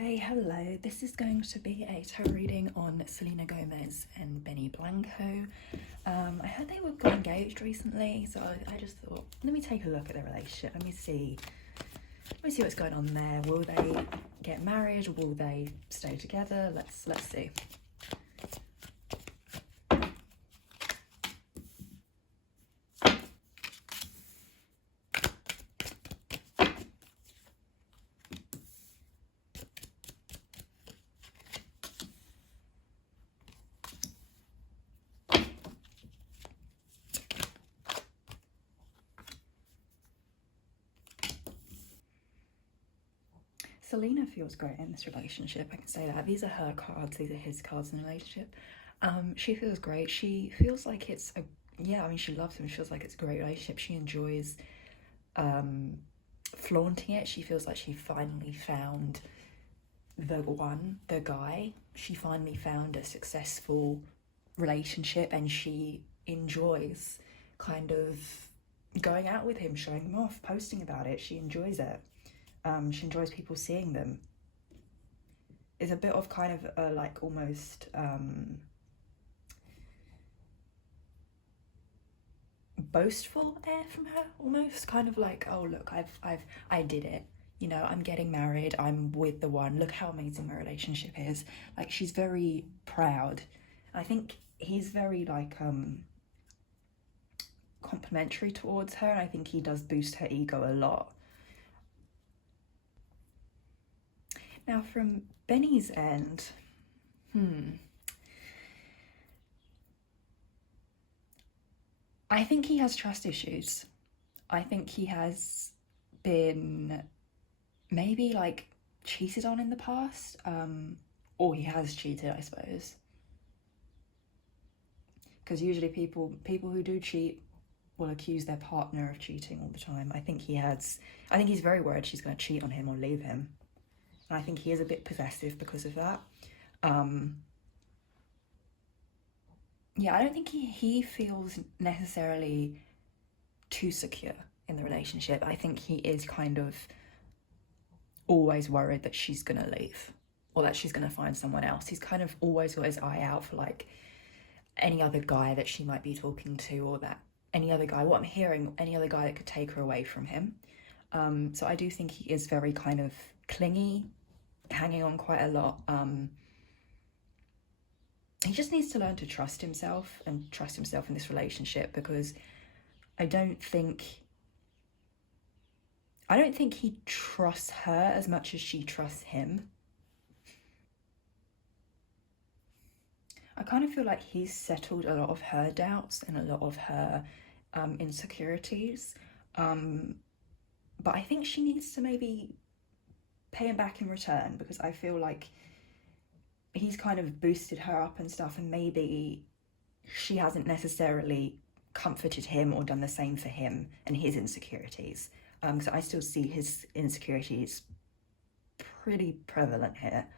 Okay, hello. This is going to be a tarot reading on Selena Gomez and Benny Blanco. I heard they were got engaged recently, so I just thought, let me take a look at their relationship. Let me see what's going on there. Will they get married? Will they stay together? Let's see. Selena feels great in this relationship, I can say that. These are her cards, these are his cards in the relationship. She feels great. She feels like it's she loves him. She feels like it's a great relationship. She enjoys flaunting it. She feels like she finally found the one, the guy. She finally found a successful relationship and she enjoys kind of going out with him, showing him off, posting about it. She enjoys it. She enjoys people seeing them. It's a bit of kind of a like almost boastful air from her, almost kind of like, oh look, I did it, you know, I'm getting married, I'm with the one, look how amazing my relationship is. Like, she's very proud. I think he's very like complimentary towards her, and I think he does boost her ego a lot. Now from Benny's end, I think he has trust issues. I think he has been maybe like cheated on in the past, or he has cheated, I suppose. Because usually people who do cheat will accuse their partner of cheating all the time. I think he's very worried she's going to cheat on him or leave him. And I think he is a bit possessive because of that. Yeah, I don't think he feels necessarily too secure in the relationship. I think he is kind of always worried that she's gonna leave or that she's gonna find someone else. He's kind of always got his eye out for like any other guy that she might be talking to, or that any other guy, what I'm hearing, any other guy that could take her away from him. So I do think he is very kind of clingy, hanging on quite a lot. He just needs to learn to trust himself and trust himself in this relationship, because I don't think he trusts her as much as she trusts him. I kind of feel like he's settled a lot of her doubts and a lot of her insecurities. But I think she needs to maybe pay him back in return, because I feel like he's kind of boosted her up and stuff, and maybe she hasn't necessarily comforted him or done the same for him and his insecurities. So I still see his insecurities pretty prevalent here.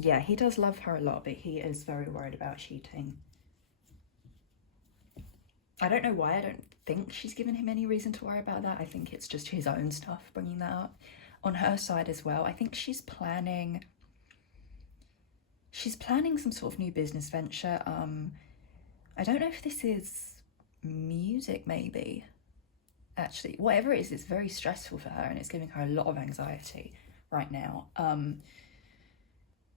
Yeah, he does love her a lot, but he is very worried about cheating. I don't know why. I don't think she's given him any reason to worry about that. I think it's just his own stuff bringing that up. On her side as well, I think she's planning some sort of new business venture. I don't know if this is music, maybe. Actually, whatever it is, it's very stressful for her and it's giving her a lot of anxiety right now.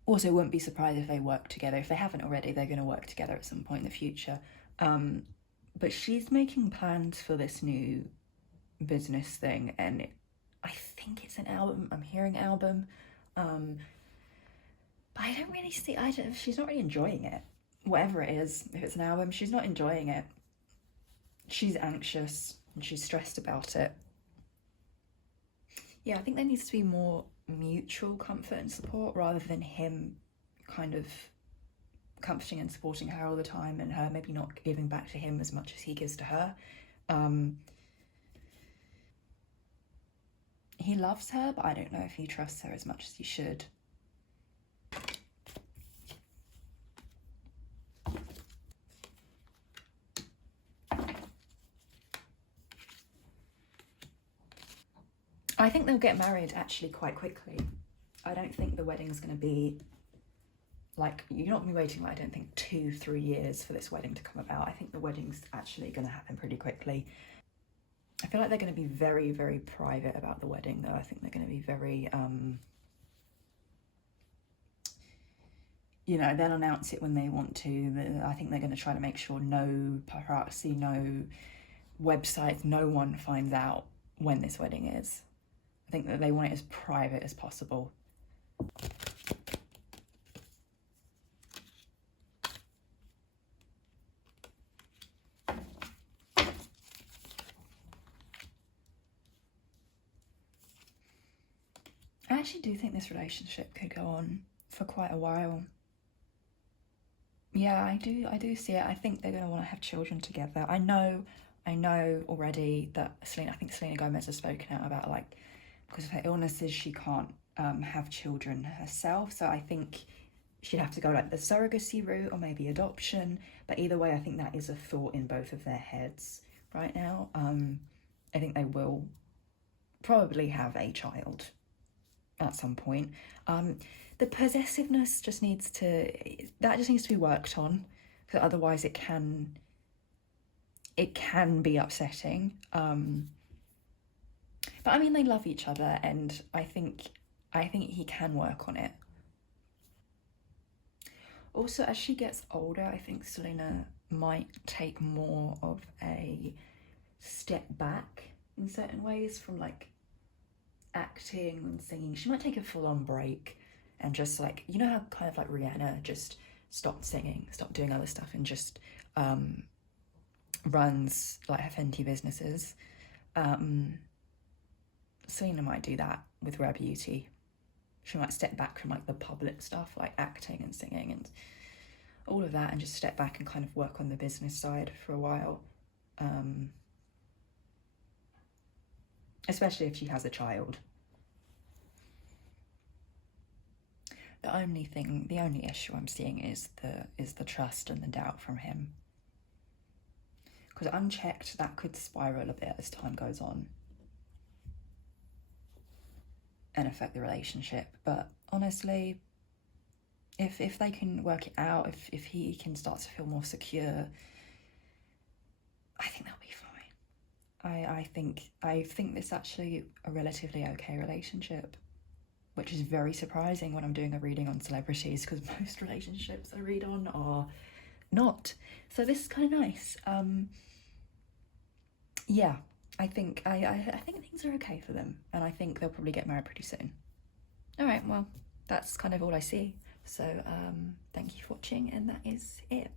Also, wouldn't be surprised if they work together. If they haven't already, they're going to work together at some point in the future. But she's making plans for this new business thing, and I think it's an album. I'm hearing album. But I don't really see, she's not really enjoying it. Whatever it is, if it's an album, she's not enjoying it. She's anxious and she's stressed about it. Yeah, I think there needs to be more mutual comfort and support rather than him kind of comforting and supporting her all the time, and her maybe not giving back to him as much as he gives to her. He loves her, but I don't know if he trusts her as much as he should. I think they'll get married actually quite quickly. I don't think the wedding's going to be like, you're not going to be waiting, I don't think, 2-3 years for this wedding to come about. I think the wedding's actually going to happen pretty quickly. I feel like they're going to be very, very private about the wedding, though. I think they're going to be very, you know, they'll announce it when they want to. I think they're going to try to make sure no paparazzi, no websites, no one finds out when this wedding is. I think that they want it as private as possible. I actually do think this relationship could go on for quite a while. Yeah, I do see it. I think they're going to want to have children together. I know already that I think Selena Gomez has spoken out about, like, because of her illnesses, she can't have children herself. So I think she'd have to go like the surrogacy route or maybe adoption. But either way, I think that is a thought in both of their heads right now. I think they will probably have a child at some point. The possessiveness just needs to be worked on, because otherwise it can be upsetting. But I mean, they love each other, and I think he can work on it. Also, as she gets older, I think Selena might take more of a step back in certain ways from like acting and singing. She might take a full-on break and just, like, you know how kind of like Rihanna just stopped singing, stopped doing other stuff, and just runs like her Fenty businesses. Selena might do that with Rare Beauty. She might step back from like the public stuff, like acting and singing and all of that, and just step back and kind of work on the business side for a while. Especially if she has a child. The only issue I'm seeing is the trust and the doubt from him. Because unchecked, that could spiral a bit as time goes on and affect the relationship. But honestly, if they can work it out, if he can start to feel more secure, I think they'll be fine. I think it's actually a relatively okay relationship, which is very surprising when I'm doing a reading on celebrities, because most relationships I read on are not. So this is kind of nice. Yeah, I think things are okay for them, and I think they'll probably get married pretty soon. All right, well, that's kind of all I see. So thank you for watching, and that is it.